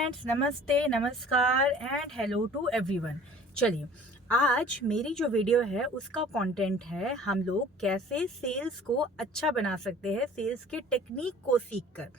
Friends, नमस्ते, नमस्कार and hello to everyone. चलिए, आज मेरी जो वीडियो है उसका कंटेंट है हम लोग कैसे सेल्स को अच्छा बना सकते हैं, सेल्स के टेक्निक को सीखकर।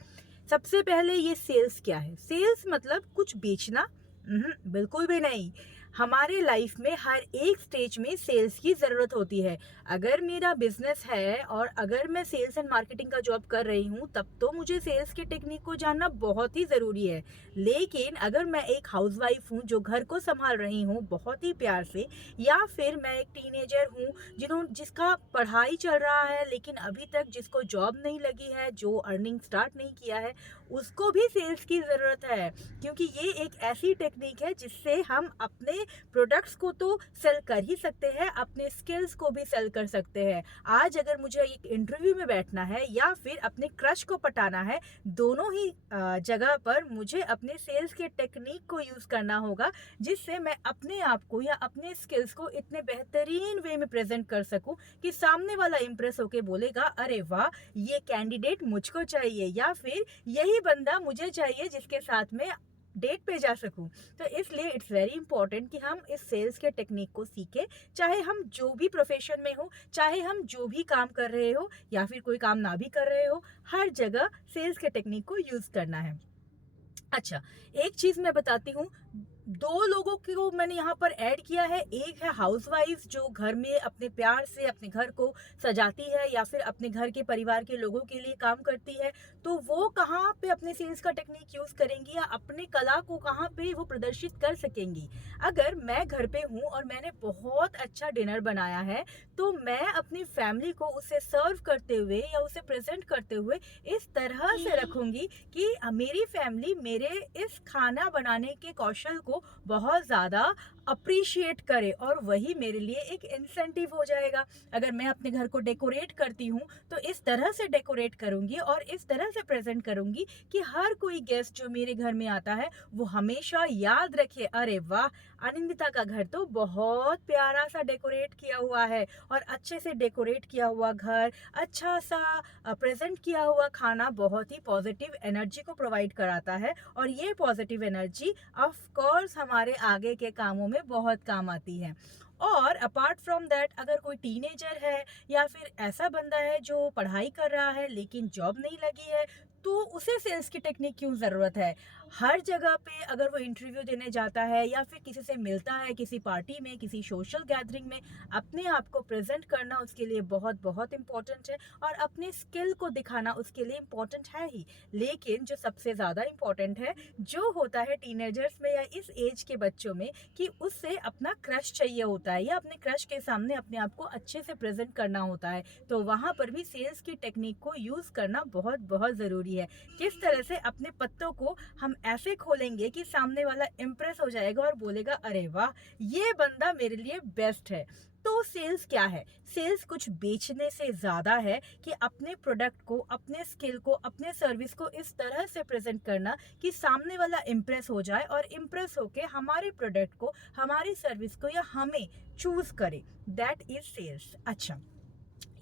सबसे पहले ये सेल्स क्या है? सेल्स मतलब कुछ बेचना? बिल्कुल भी नहीं। हमारे लाइफ में हर एक स्टेज में सेल्स की ज़रूरत होती है। अगर मेरा बिजनेस है और अगर मैं सेल्स एंड मार्केटिंग का जॉब कर रही हूँ, तब तो मुझे सेल्स की टेक्निक को जानना बहुत ही ज़रूरी है। लेकिन अगर मैं एक हाउसवाइफ हूँ जो घर को संभाल रही हूँ बहुत ही प्यार से, या फिर मैं एक टीनेजर हूँ जिसका पढ़ाई चल रहा है लेकिन अभी तक जिसको जॉब नहीं लगी है, जो अर्निंग स्टार्ट नहीं किया है, उसको भी सेल्स की ज़रूरत है। क्योंकि ये एक ऐसी टेक्निक है जिससे हम अपने प्रोडक्ट्स को तो सेल कर ही सकते हैं, अपने स्किल्स को भी सेल कर सकते हैं। आज अगर मुझे एक इंटरव्यू में बैठना है या फिर अपने क्रश को पटाना है, दोनों ही जगह पर मुझे अपने सेल्स के टेक्निक को यूज़ करना होगा, जिससे मैं अपने आप को या अपने स्किल्स को इतने बेहतरीन वे में प्रेजेंट कर सकूं कि सामने वाला इंप्रेस होके बोलेगा, अरे वाह, ये कैंडिडेट मुझको चाहिए, या फिर यही बंदा मुझे चाहिए जिसके साथ में डेट पे जा सकूं। तो इसलिए इट्स वेरी इंपॉर्टेंट कि हम इस सेल्स के टेक्निक को सीखें, चाहे हम जो भी प्रोफेशन में हो, चाहे हम जो भी काम कर रहे हो या फिर कोई काम ना भी कर रहे हो, हर जगह सेल्स के टेक्निक को यूज करना है। अच्छा, एक चीज मैं बताती हूँ। दो लोगों को मैंने यहाँ पर ऐड किया है। एक है हाउसवाइफ जो घर में अपने प्यार से अपने घर को सजाती है या फिर अपने घर के परिवार के लोगों के लिए काम करती है, तो वो कहाँ पे अपने सेल्स का टेक्निक यूज करेंगी या अपने कला को कहाँ पे वो प्रदर्शित कर सकेंगी। अगर मैं घर पे हूँ और मैंने बहुत अच्छा डिनर बनाया है, तो मैं अपनी फैमिली को उसे सर्व करते हुए या उसे प्रेजेंट करते हुए इस तरह से रखूंगी कि मेरी फैमिली मेरे इस खाना बनाने के कौशल को बहुत ज़्यादा अप्रिशिएट करे, और वही मेरे लिए एक इंसेंटिव हो जाएगा। अगर मैं अपने घर को डेकोरेट करती हूँ तो इस तरह से डेकोरेट करूंगी और इस तरह से प्रेजेंट करूंगी कि हर कोई गेस्ट जो मेरे घर में आता है वो हमेशा याद रखे, अरे वाह, अनिंदिता का घर तो बहुत प्यारा सा डेकोरेट किया हुआ है। और अच्छे से डेकोरेट किया हुआ घर, अच्छा सा प्रेजेंट किया हुआ खाना बहुत ही पॉजिटिव एनर्जी को प्रोवाइड कराता है, और ये पॉजिटिव एनर्जी ऑफ कोर्स हमारे आगे के कामों में बहुत काम आती है। और अपार्ट फ्रॉम दैट, अगर कोई टीनेजर है या फिर ऐसा बंदा है जो पढ़ाई कर रहा है लेकिन जॉब नहीं लगी है, तो उसे सेल्स की टेक्निक क्यों ज़रूरत है? हर जगह पे अगर वो इंटरव्यू देने जाता है या फिर किसी से मिलता है, किसी पार्टी में, किसी सोशल गैदरिंग में, अपने आप को प्रेजेंट करना उसके लिए बहुत बहुत इम्पोर्टेंट है, और अपने स्किल को दिखाना उसके लिए इम्पोर्टेंट है ही। लेकिन जो सबसे ज़्यादा इम्पोर्टेंट है, जो होता है टीनेजर्स में या इस एज के बच्चों में, कि उससे अपना क्रश चाहिए होता है या अपने क्रश के सामने अपने आप को अच्छे से प्रेजेंट करना होता है, तो वहाँ पर भी सेल्स की टेक्निक को यूज़ करना बहुत बहुत ज़रूरी है। किस तरह से अपने पत्तों को हम ऐसे खोलेंगे कि सामने वाला इम्प्रेस हो जाएगा और बोलेगा, अरे वाह, ये बंदा मेरे लिए बेस्ट है। तो सेल्स क्या है? सेल्स कुछ बेचने से ज्यादा है कि अपने प्रोडक्ट को, अपने स्किल को, अपने सर्विस को इस तरह से प्रेजेंट करना कि सामने वाला इम्प्रेस हो जाए और इम्प्रेस होके हमारे प्रोडक्ट को, हमारी सर्विस को या हमें चूज करे। That is sales. अच्छा,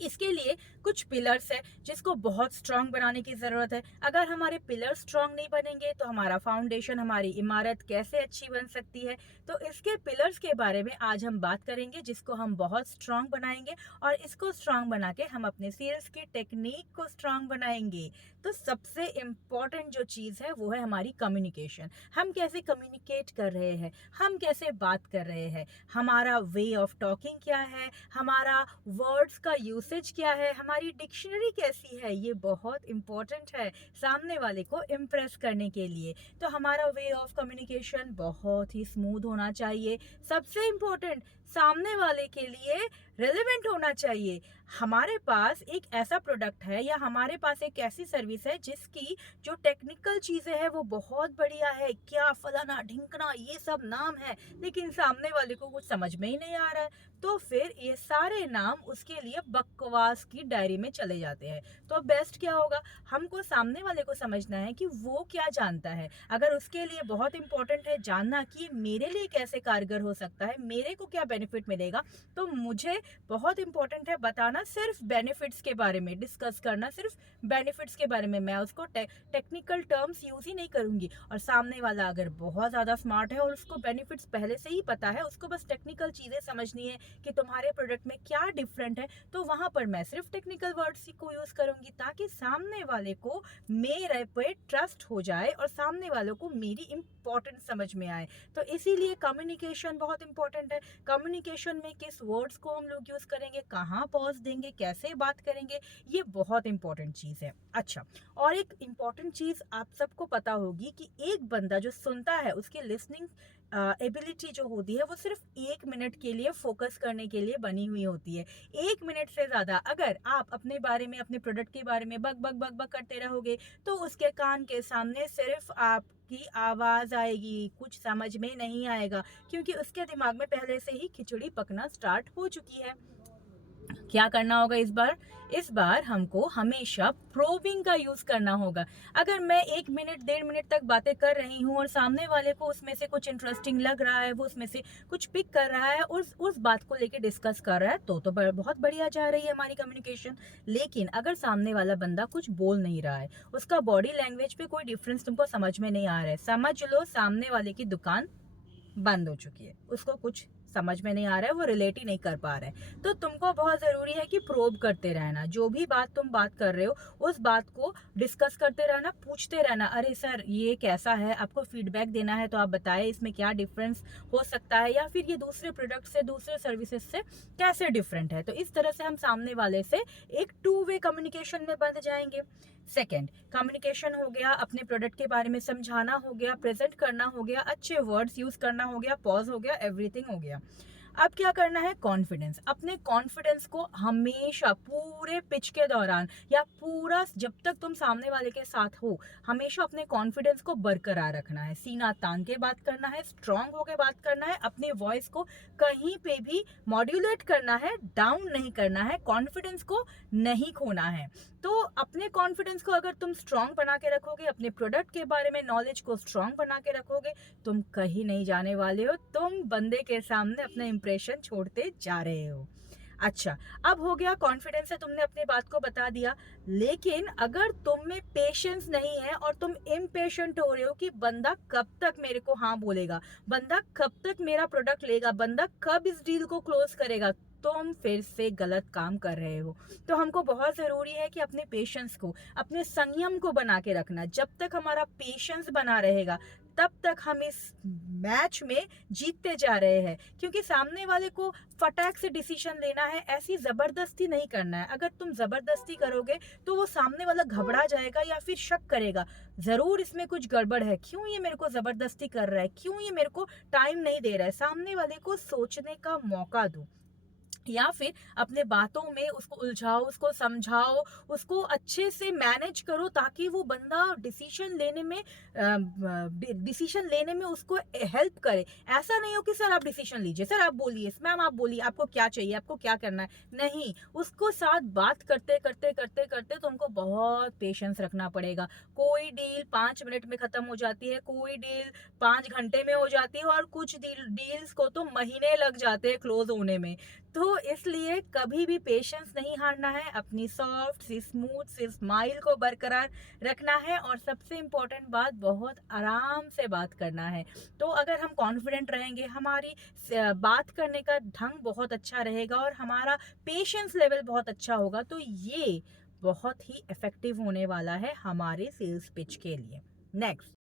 इसके लिए कुछ पिलर्स है जिसको बहुत स्ट्रांग बनाने की जरूरत है। अगर हमारे पिलर स्ट्रांग नहीं बनेंगे तो हमारा फाउंडेशन, हमारी इमारत कैसे अच्छी बन सकती है? तो इसके पिलर्स के बारे में आज हम बात करेंगे, जिसको हम बहुत स्ट्रांग बनाएंगे, और इसको स्ट्रांग बना के हम अपने सेल्स की टेक्निक को स्ट्रांग बनाएंगे। तो सबसे इम्पॉर्टेंट जो चीज़ है वो है हमारी कम्युनिकेशन। हम कैसे कम्युनिकेट कर रहे हैं, हम कैसे बात कर रहे हैं, हमारा वे ऑफ टॉकिंग क्या है, हमारा वर्ड्स का यूसेज क्या है, हमारी डिक्शनरी कैसी है, ये बहुत इंपॉर्टेंट है सामने वाले को इम्प्रेस करने के लिए। तो हमारा वे ऑफ कम्युनिकेशन बहुत ही स्मूथ होना चाहिए। सबसे इम्पोर्टेंट, सामने वाले के लिए रेलेवेंट होना चाहिए। हमारे पास एक ऐसा प्रोडक्ट है या हमारे पास एक ऐसी सर्विस है जिसकी जो टेक्निकल चीजें हैं वो बहुत बढ़िया है, क्या फलाना ढिंकना ये सब नाम है, लेकिन सामने वाले को कुछ समझ में ही नहीं आ रहा है, तो फिर ये सारे नाम उसके लिए बकवास की डायरी में चले जाते हैं। तो बेस्ट क्या होगा, हमको सामने वाले को समझना है कि वो क्या जानता है। अगर उसके लिए बहुत इंपॉर्टेंट है जानना कि मेरे लिए कैसे कारगर हो सकता है, मेरे को क्या बेनिफिट मिलेगा, तो मुझे बहुत इंपॉर्टेंट है बताना करना सिर्फ बेनिफिट्स के बारे में, डिस्कस करना सिर्फ बेनिफिट्स के बारे में। मैं उसको टेक्निकल टर्म्स यूज ही नहीं करूंगी। और सामने वाला अगर बहुत ज़्यादा स्मार्ट है और उसको बेनिफिट्स पहले से ही पता है, उसको बस टेक्निकल चीज़ें समझनी है कि तुम्हारे प्रोडक्ट में क्या डिफरेंट है, तो वहाँ पर मैं सिर्फ टेक्निकल वर्ड्स को यूज़ करूंगी ताकि सामने वाले को मेरे पे ट्रस्ट हो जाए और सामने वालों को मेरी इंपॉर्टेंस समझ में आए। तो इसीलिए कम्युनिकेशन बहुत इंपॉर्टेंट है। कम्युनिकेशन में किस वर्ड्स को हम लोग यूज़ करेंगे, कहाँ पॉज देंगे, कैसे बात करेंगे, ये बहुत इंपॉर्टेंट चीज़ है। अच्छा, और एक इम्पॉर्टेंट चीज़ आप सबको पता होगी कि एक बंदा जो सुनता है उसकी लिसनिंग एबिलिटी जो होती है वो सिर्फ 1 मिनट के लिए फोकस करने के लिए बनी हुई होती है। 1 मिनट से ज़्यादा अगर आप अपने बारे में, अपने प्रोडक्ट के बारे में बक बक बक बक करते रहोगे तो उसके कान के सामने सिर्फ आपकी आवाज़ आएगी, कुछ समझ में नहीं आएगा, क्योंकि उसके दिमाग में पहले से ही खिचड़ी पकना स्टार्ट हो चुकी है। क्या करना होगा इस बार हमको हमेशा प्रोबिंग का यूज करना होगा। अगर मैं 1 मिनट 1.5 मिनट तक बातें कर रही हूँ और सामने वाले को उसमें से कुछ इंटरेस्टिंग लग रहा है, वो उसमें से कुछ पिक कर रहा है और उस बात को लेके डिस्कस कर रहा है, तो बहुत बढ़िया जा रही है हमारी कम्युनिकेशन। लेकिन अगर सामने वाला बंदा कुछ बोल नहीं रहा है, उसका बॉडी लैंग्वेज पे कोई डिफरेंस तुमको समझ में नहीं आ रहा है, समझ लो सामने वाले की दुकान बंद हो चुकी है, उसको कुछ समझ में नहीं आ रहा है, वो रिलेट ही नहीं कर पा रहा है। तो तुमको बहुत ज़रूरी है कि प्रोब करते रहना, जो भी बात तुम बात कर रहे हो उस बात को डिस्कस करते रहना, पूछते रहना, अरे सर ये कैसा है, आपको फीडबैक देना है तो आप बताएं इसमें क्या डिफरेंस हो सकता है, या फिर ये दूसरे प्रोडक्ट से, दूसरे सर्विसेज से कैसे डिफरेंट है। तो इस तरह से हम सामने वाले से एक 2 वे कम्युनिकेशन में बंध जाएंगे। सेकेंड, कम्युनिकेशन हो गया, अपने प्रोडक्ट के बारे में समझाना हो गया, प्रेजेंट करना हो गया, अच्छे वर्ड्स यूज करना हो गया, पॉज हो गया, एवरीथिंग हो गया। अब क्या करना है, कॉन्फिडेंस। अपने कॉन्फिडेंस को हमेशा पूरे पिच के दौरान या पूरा जब तक तुम सामने वाले के साथ हो, हमेशा अपने कॉन्फिडेंस को बरकरार रखना है, सीना तान के बात करना है, स्ट्रांग होके बात करना है, अपने वॉइस को कहीं पे भी मॉड्यूलेट करना है, डाउन नहीं करना है, कॉन्फिडेंस को नहीं खोना है। तो अपने कॉन्फिडेंस को अगर तुम स्ट्रांग बना के रखोगे, अपने प्रोडक्ट के बारे में नॉलेज को स्ट्रांग बना के रखोगे, तुम कहीं नहीं जाने वाले हो, तुम बंदे के सामने अपना इंप्रेशन छोड़ते जा रहे हो। अच्छा, अब हो गया कॉन्फिडेंस है, तुमने अपनी बात को बता दिया। लेकिन अगर तुम में पेशेंस नहीं है और तुम इम्पेशेंट हो रहे हो कि बंदा कब तक मेरे को हाँ बोलेगा, बंदा कब तक मेरा प्रोडक्ट लेगा, बंदा कब इस डील को क्लोज करेगा, तुम फिर से गलत काम कर रहे हो। तो हमको बहुत ज़रूरी है कि अपने पेशेंस को, अपने संयम को बना के रखना। जब तक हमारा पेशेंस बना रहेगा तब तक हम इस मैच में जीतते जा रहे हैं, क्योंकि सामने वाले को फटाक से डिसीजन लेना है, ऐसी ज़बरदस्ती नहीं करना है। अगर तुम ज़बरदस्ती करोगे तो वो सामने वाला घबरा जाएगा या फिर शक करेगा, ज़रूर इसमें कुछ गड़बड़ है, क्यों ये मेरे को ज़बरदस्ती कर रहा है, क्यों ये मेरे को टाइम नहीं दे रहा है। सामने वाले को सोचने का मौका दो, या फिर अपने बातों में उसको उलझाओ, उसको समझाओ, उसको अच्छे से मैनेज करो ताकि वो बंदा डिसीजन लेने में उसको हेल्प करे। ऐसा नहीं हो कि सर आप डिसीजन लीजिए, सर आप बोलिए, मैम आप बोलिए, आपको क्या चाहिए, आपको क्या करना है। नहीं, उसको साथ बात करते करते करते करते तुमको बहुत पेशेंस रखना पड़ेगा। कोई डील 5 मिनट में खत्म हो जाती है, कोई डील 5 घंटे में हो जाती है और कुछ डील्स को तो महीने लग जाते हैं क्लोज होने में। तो इसलिए कभी भी पेशेंस नहीं हारना है, अपनी सॉफ्ट सी स्मूथ सी स्माइल को बरकरार रखना है, और सबसे इम्पोर्टेंट बात, बहुत आराम से बात करना है। तो अगर हम कॉन्फिडेंट रहेंगे, हमारी बात करने का ढंग बहुत अच्छा रहेगा और हमारा पेशेंस लेवल बहुत अच्छा होगा, तो ये बहुत ही इफेक्टिव होने वाला है हमारे सेल्स पिच के लिए। नेक्स्ट,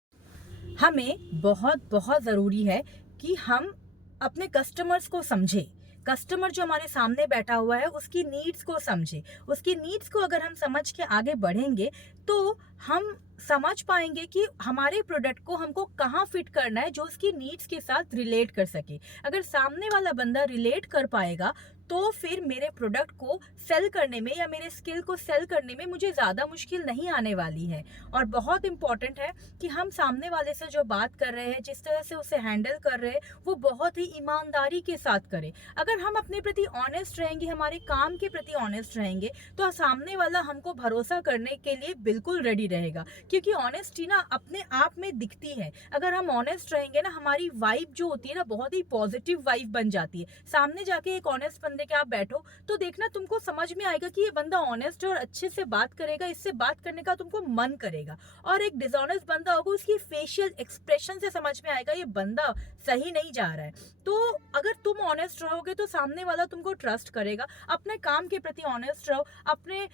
हमें बहुत बहुत ज़रूरी है कि हम अपने कस्टमर्स को समझें। कस्टमर जो हमारे सामने बैठा हुआ है उसकी नीड्स को समझे। उसकी नीड्स को अगर हम समझ के आगे बढ़ेंगे तो हम समझ पाएंगे कि हमारे प्रोडक्ट को हमको कहाँ फिट करना है जो उसकी नीड्स के साथ रिलेट कर सके। अगर सामने वाला बंदा रिलेट कर पाएगा तो फिर मेरे प्रोडक्ट को सेल करने में या मेरे स्किल को सेल करने में मुझे ज़्यादा मुश्किल नहीं आने वाली है। और बहुत इंपॉर्टेंट है कि हम सामने वाले से जो बात कर रहे हैं, जिस तरह से उसे हैंडल कर रहे हैं, वो बहुत ही ईमानदारी के साथ करें। अगर हम अपने प्रति ऑनेस्ट रहेंगे, हमारे काम के प्रति ऑनेस्ट रहेंगे, तो सामने वाला हमको भरोसा करने के लिए बिल्कुल रेडी रहेगा, क्योंकि ऑनेस्टी ना अपने आप में दिखती है। अगर हम ऑनेस्ट रहेंगे ना, हमारी वाइब जो होती है ना, बहुत ही पॉजिटिव वाइब बन जाती है। सामने जाके एक ऑनेस्ट दे के आप बैठो तो देखना तुमको समझ में आएगा कि ये बंदा ऑनेस्ट है और अच्छे से बात करेगा, इससे बात करने का तुमको मन करेगा। और एक डिसऑनेस्ट बंदा होगा, उसकी फेशियल एक्सप्रेशन से समझ में आएगा ये बंदा सही नहीं जा रहा है। तो अगर तुम ऑनेस्ट रहोगे तो सामने वाला तुमको ट्रस्ट करेगा। अपने काम के प्रति ऑनेस्ट रहो, अपने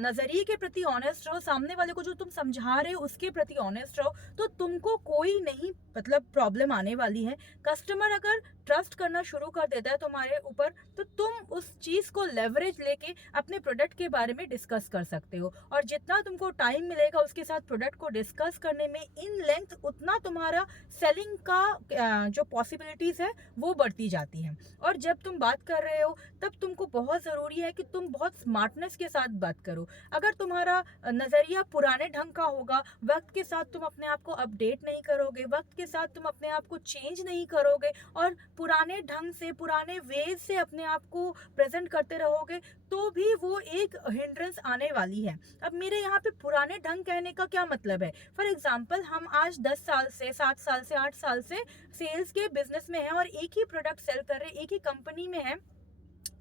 नजरिए के प्रति ऑनेस्ट रहो, सामने वाले को जो तुम समझा रहे हो उसके प्रति ऑनेस्ट रहो, तो तुमको कोई नहीं मतलब प्रॉब्लम आने वाली है। कस्टमर अगर ट्रस्ट करना शुरू कर देता है तुम्हारे ऊपर, तो तुम उस चीज को लेवरेज लेके अपने प्रोडक्ट के बारे में डिस्कस कर सकते हो। और जितना तुमको टाइम मिलेगा उसके साथ प्रोडक्ट को डिस्कस करने में इन लेंथ, उतना तुम्हारा सेलिंग का जो पॉसिबिलिटीज है वो बढ़ती जाती है। और जब तुम बात कर रहे हो तब तुमको बहुत जरूरी है कि तुम बहुत स्मार्टनेस के साथ बात करो। अगर तुम्हारा नजरिया पुराने ढंग का होगा, वक्त के साथ तुम अपने आप को अपडेट नहीं करोगे, वक्त के साथ तुम अपने आप को चेंज नहीं करोगे और पुराने ढंग से, पुराने वेज से अपने आप को प्रेजेंट करते रहोगे, तो भी वो एक हिंड्रेंस आने वाली है। अब मेरे यहाँ पे पुराने ढंग कहने का क्या मतलब है? फॉर एग्जाम्पल, हम आज 10 साल से, 7 साल से, 8 साल से सेल्स के बिजनेस में हैं और एक ही प्रोडक्ट सेल कर रहे हैं, एक ही कंपनी में हैं,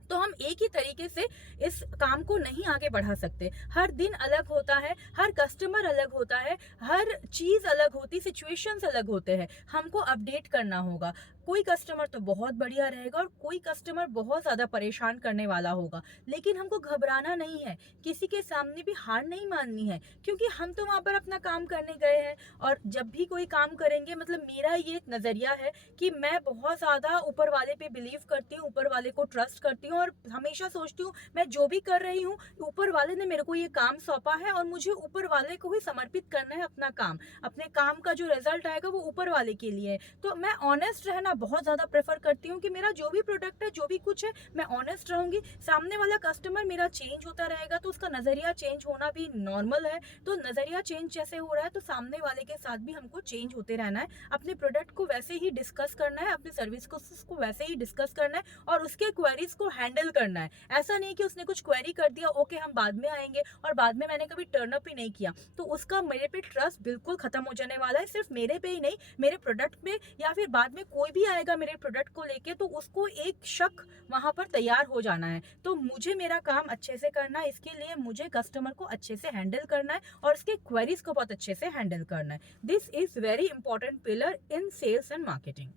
तो हम एक ही तरीके से इस काम को नहीं आगे बढ़ा सकते। हर दिन अलग होता है, हर कस्टमर अलग होता है, हर चीज अलग होती, सिचुएशंस अलग होते हैं, हमको अपडेट करना होगा। कोई कस्टमर तो बहुत बढ़िया रहेगा और कोई कस्टमर बहुत ज्यादा परेशान करने वाला होगा, लेकिन हमको घबराना नहीं है, किसी के सामने भी हार नहीं माननी है, क्योंकि हम तो वहां पर अपना काम करने गए हैं। और जब भी कोई काम करेंगे, मतलब मेरा ये एक नजरिया है कि मैं बहुत ज्यादा ऊपर वाले पे बिलीव करती हूँ, ऊपर वाले को ट्रस्ट करती हूँ और हमेशा सोचती हूँ मैं जो भी कर रही हूँ, ऊपर वाले ने मेरे को ये काम सौंपा है और मुझे ऊपर वाले को ही समर्पित करना है अपना काम। अपने काम का जो रिजल्ट आएगा वो ऊपर वाले के लिए है। तो मैं ऑनेस्ट रहना बहुत ज्यादा प्रेफर करती हूँ कि मेरा जो भी प्रोडक्ट है, जो भी कुछ है, मैं ऑनेस्ट रहूंगी। सामने वाला कस्टमर मेरा चेंज होता रहेगा तो उसका नजरिया चेंज होना भी नॉर्मल है। तो नजरिया चेंज जैसे हो रहा है तो सामने वाले के साथ भी हमको चेंज होते रहना है। अपने प्रोडक्ट को वैसे ही डिस्कस करना है, अपनी सर्विस को वैसे ही डिस्कस करना है और उसके क्वेरीज को हैंडल करना है। ऐसा नहीं कि उसने कुछ क्वेरी कर दिया, ओके हम बाद में आएंगे, और बाद में मैंने कभी टर्न अप ही नहीं किया, तो उसका मेरे पे ट्रस्ट बिल्कुल खत्म हो जाने वाला है। सिर्फ मेरे पे ही नहीं, मेरे प्रोडक्ट पे, या फिर बाद में कोई भी आएगा मेरे प्रोडक्ट को लेके तो उसको एक शक वहां पर तैयार हो जाना है। तो मुझे मेरा काम अच्छे से करना है, इसके लिए मुझे कस्टमर को अच्छे से हैंडल करना है और उसके क्वेरीज को बहुत अच्छे से हैंडल करना है। This is very important pillar in sales and marketing.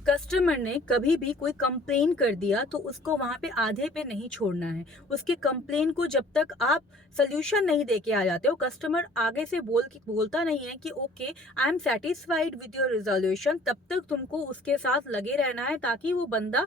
Customer ने कभी भी कोई कंप्लेन कर दिया तो उसको वहां पे आधे पे नहीं छोड़ना है। उसके कंप्लेन को जब तक आप सोल्यूशन नहीं दे के आ जाते हो, कस्टमर आगे से बोलता नहीं है कि okay I am satisfied with your resolution, तब तक तुमको उसके साथ लगे रहना है ताकि वो बंदा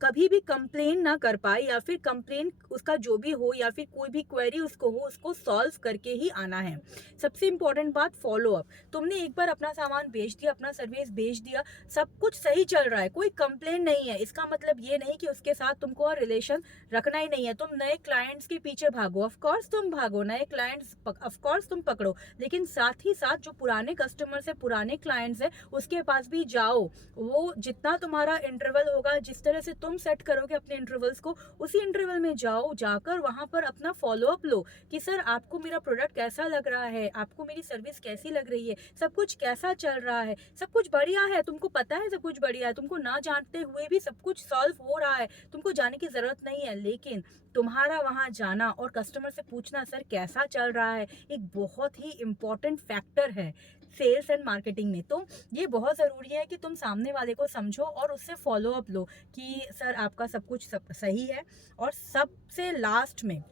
कभी भी कंप्लेन ना कर पाए, या फिर कंप्लेन उसका जो भी हो या फिर कोई भी क्वेरी उसको हो, उसको सॉल्व करके ही आना है। सबसे इंपॉर्टेंट बात, फॉलो अप। तुमने एक बार अपना सामान बेच दिया, अपना सर्विस बेच दिया, सब कुछ सही चल रहा है, कोई कंप्लेन नहीं है, इसका मतलब ये नहीं कि उसके साथ तुमको और रिलेशन रखना ही नहीं है। तुम नए क्लाइंट्स के पीछे भागो, ऑफ कोर्स तुम भागो, नए क्लाइंट्स ऑफ कोर्स तुम पकड़ो, लेकिन साथ ही साथ जो पुराने कस्टमर्स है, पुराने क्लाइंट्स है, उसके पास भी जाओ। वो जितना तुम्हारा इंटरवल होगा, जिस तरह से तुम सेट करोगे अपने इंटरवल्स को, उसी इंटरवल में जाओ, जाकर वहां पर अपना फॉलो अप लो कि सर आपको मेरा प्रोडक्ट कैसा लग रहा है, आपको मेरी सर्विस कैसी लग रही है, सब कुछ कैसा चल रहा है, सब कुछ बढ़िया है, तुमको पता है सब कुछ बढ़िया है, तुमको ना जानते हुए भी सब कुछ सॉल्व हो रहा है, तुमको जाने की जरूरत नहीं है। लेकिन तुम्हारा वहां जाना और कस्टमर से पूछना सर कैसा चल रहा है, एक बहुत ही इंपॉर्टेंट फैक्टर है सेल्स एंड मार्केटिंग में। तो ये बहुत ज़रूरी है कि तुम सामने वाले को समझो और उससे फॉलो अप लो कि सर आपका सब कुछ सही है। और सबसे लास्ट में,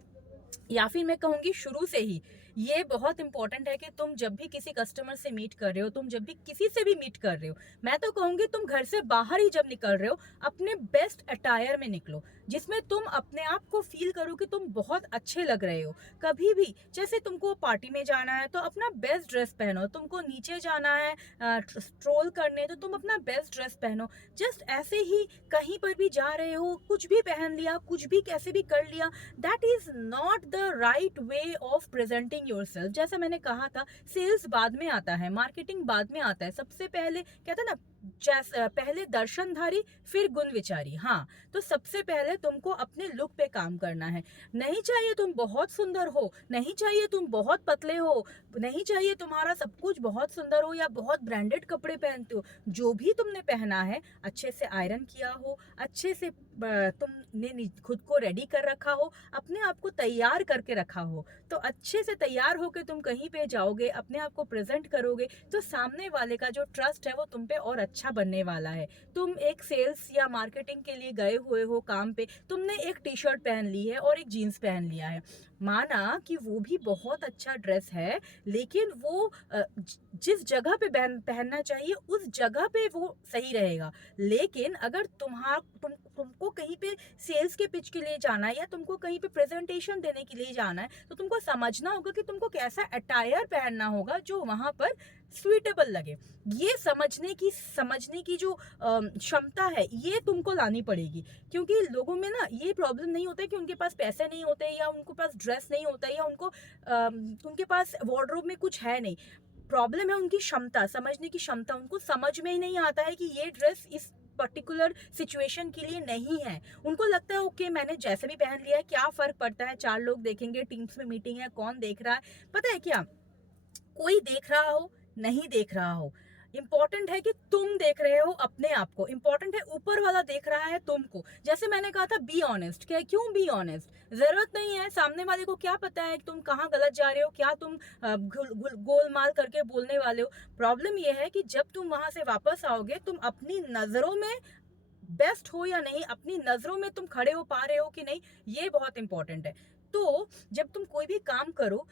या फिर मैं कहूँगी शुरू से ही, ये बहुत इंपॉर्टेंट है कि तुम जब भी किसी कस्टमर से मीट कर रहे हो, तुम जब भी किसी से भी मीट कर रहे हो, मैं तो कहूँगी तुम घर से बाहर ही जब निकल रहे हो, अपने बेस्ट अटायर में निकलो, जिसमें तुम अपने आप को फील करो कि तुम बहुत अच्छे लग रहे हो। कभी भी जैसे तुमको पार्टी में जाना है तो अपना बेस्ट ड्रेस पहनो, तुमको नीचे जाना है स्ट्रोल करने तो तुम अपना बेस्ट ड्रेस पहनो। जस्ट ऐसे ही कहीं पर भी जा रहे हो, कुछ भी पहन लिया, कुछ भी कैसे भी कर लिया, that is not the right way of presenting yourself. जैसा मैंने कहा था, सेल्स बाद में आता है, मार्केटिंग बाद में आता है, सबसे पहले कहते हैं ना पहले दर्शनधारी फिर गुण विचारी। हाँ, तो सबसे पहले तुमको अपने लुक पे काम करना है। नहीं चाहिए तुम बहुत सुंदर हो, नहीं चाहिए तुम बहुत पतले हो, नहीं चाहिए तुम्हारा सब कुछ बहुत सुंदर हो या बहुत ब्रांडेड कपड़े पहनते हो। जो भी तुमने पहना है अच्छे से आयरन किया हो, अच्छे से तुमने खुद को रेडी कर रखा हो, अपने आप को तैयार करके रखा हो, तो अच्छे से तैयार होकर तुम कहीं पे जाओगे, अपने आप को प्रेजेंट करोगे, तो सामने वाले का जो ट्रस्ट है वो तुम पे और अच्छा बनने वाला है। तुम एक सेल्स या मार्केटिंग के लिए गए हुए हो काम पे, तुमने एक टी शर्ट पहन ली है और एक जीन्स पहन लिया है, माना कि वो भी बहुत अच्छा ड्रेस है, लेकिन वो जिस जगह पे पहनना चाहिए उस जगह पे वो सही रहेगा। लेकिन अगर तुमको कहीं पे सेल्स के पिच के लिए जाना है या तुमको कहीं पे प्रेजेंटेशन देने के लिए जाना है, तो तुमको समझना होगा कि तुमको कैसा अटायर पहनना होगा जो वहां पर सुइटेबल लगे। ये समझने की जो क्षमता है ये तुमको लानी पड़ेगी। क्योंकि लोगों में ना ये प्रॉब्लम नहीं होता है कि उनके पास पैसे नहीं होते या उनके पास ड्रेस नहीं होता या उनके पास वार्डरोब में कुछ है नहीं। प्रॉब्लम है उनकी क्षमता, समझने की क्षमता। उनको समझ में ही नहीं आता है कि ये ड्रेस इस पर्टिकुलर सिचुएशन के लिए नहीं है। उनको लगता है ओके मैंने जैसे भी पहन लिया है, क्या फर्क पड़ता है, 4 लोग देखेंगे, टीम्स में मीटिंग है, कौन देख रहा है। पता है क्या, कोई देख रहा हो नहीं देख रहा हो, इंपॉर्टेंट है कि तुम देख रहे हो अपने आप को, इंपॉर्टेंट है ऊपर वाला देख रहा है तुमको। जैसे मैंने कहा था बी ऑनेस्ट, क्या क्यों बी ऑनेस्ट, जरूरत नहीं है, सामने वाले को क्या पता है कि तुम कहाँ गलत जा रहे हो, क्या तुम गोलमाल करके बोलने वाले हो। प्रॉब्लम यह है कि जब तुम वहां से वापस आओगे, तुम अपनी नजरों में बेस्ट हो या नहीं, अपनी नजरों में तुम खड़े हो पा रहे हो कि नहीं, ये बहुत इंपॉर्टेंट है। तो जब तुम कोई भी काम करो,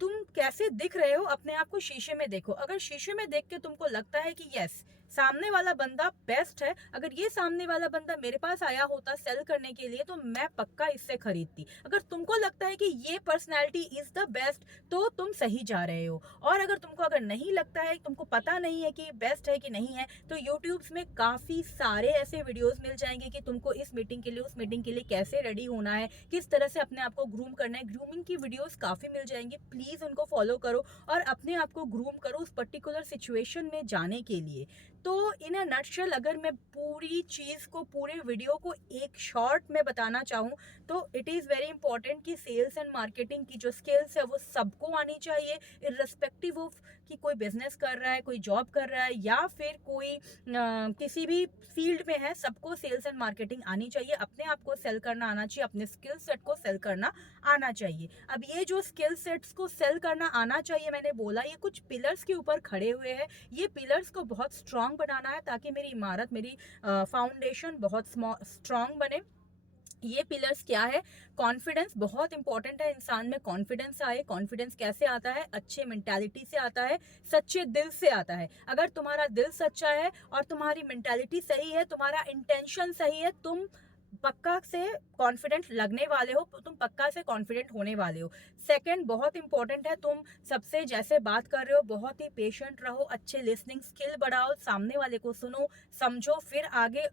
तुम कैसे दिख रहे हो अपने आप को शीशे में देखो। अगर शीशे में देख के तुमको लगता है कि यस सामने वाला बंदा बेस्ट है, अगर ये सामने वाला बंदा मेरे पास आया होता सेल करने के लिए तो मैं पक्का इससे खरीदती। अगर तुमको लगता है कि ये पर्सनैलिटी इज द बेस्ट, तो तुम सही जा रहे हो। और अगर नहीं लगता है, तुमको पता नहीं है कि बेस्ट है कि नहीं है, तो यूट्यूब में काफी सारे ऐसे वीडियोस मिल जाएंगे कि तुमको इस मीटिंग के लिए उस मीटिंग के लिए कैसे रेडी होना है, किस तरह से अपने आप को ग्रूम करना है। ग्रूमिंग की वीडियोस काफी मिल जाएंगी, प्लीज उनको फॉलो करो और अपने आप को ग्रूम करो उस पर्टिकुलर सिचुएशन में जाने के लिए। तो इन अ नटशेल अगर मैं पूरी चीज को, पूरे वीडियो को एक शॉर्ट में बताना चाहूँ, तो इट इज वेरी इंपॉर्टेंट कि सेल्स एंड मार्केटिंग की जो स्किल्स है वो सबको आनी चाहिए, इर्रेस्पेक्टिव ऑफ कि कोई बिजनेस कर रहा है, कोई जॉब कर रहा है या फिर कोई किसी भी फील्ड में है, सबको सेल्स एंड मार्केटिंग आनी चाहिए। अपने आप को सेल करना आना चाहिए, अपने स्किल सेट को सेल करना आना चाहिए। अब ये जो स्किल सेट्स को सेल करना आना चाहिए मैंने बोला, ये कुछ पिलर्स के ऊपर खड़े हुए हैं। ये पिलर्स को बहुत स्ट्रांग बनाना है ताकि मेरी इमारत, मेरी फाउंडेशन बहुत स्ट्रांग बने। ये पिलर्स क्या है, कॉन्फिडेंस बहुत इंपॉर्टेंट है, इंसान में कॉन्फिडेंस आए। कॉन्फिडेंस कैसे आता है, अच्छे मेंटालिटी से आता है, सच्चे दिल से आता है। अगर तुम्हारा दिल सच्चा है और तुम्हारी मेंटालिटी सही है, तुम्हारा इंटेंशन सही है, तुम पक्का से कॉन्फिडेंट लगने वाले हो, तुम पक्का से कॉन्फिडेंट होने वाले हो। सेकंड बहुत इंपॉर्टेंट है, तुम सबसे जैसे बात कर रहे हो बहुत ही पेशेंट रहो, अच्छे लिसनिंग स्किल बढ़ाओ, सामने वाले को सुनो, समझो, फिर आगे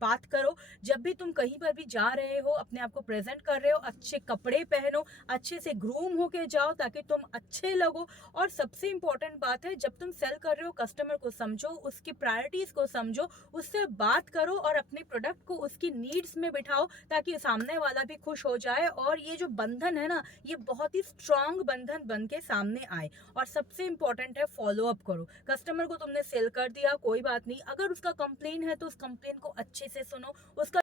बात करो। जब भी तुम कहीं पर भी जा रहे हो, अपने आप को प्रेजेंट कर रहे हो, अच्छे कपड़े पहनो, अच्छे से ग्रूम होके जाओ ताकि तुम अच्छे लगो। और सबसे इंपॉर्टेंट बात है, जब तुम सेल कर रहे हो कस्टमर को समझो, उसकी प्रायोरिटीज को समझो, उससे बात करो और अपने प्रोडक्ट को उसकी नीड्स में बिठाओ ताकि सामने वाला भी खुश हो जाए। और ये जो बंधन है ना, ये बहुत ही स्ट्रांग बंधन बन के सामने आए। और सबसे इंपॉर्टेंट है फॉलो अप करो। कस्टमर को तुमने सेल कर दिया, कोई बात नहीं, अगर उसका कंप्लेन है तो उस कंप्लेन को अच्छे से सुनो, उसका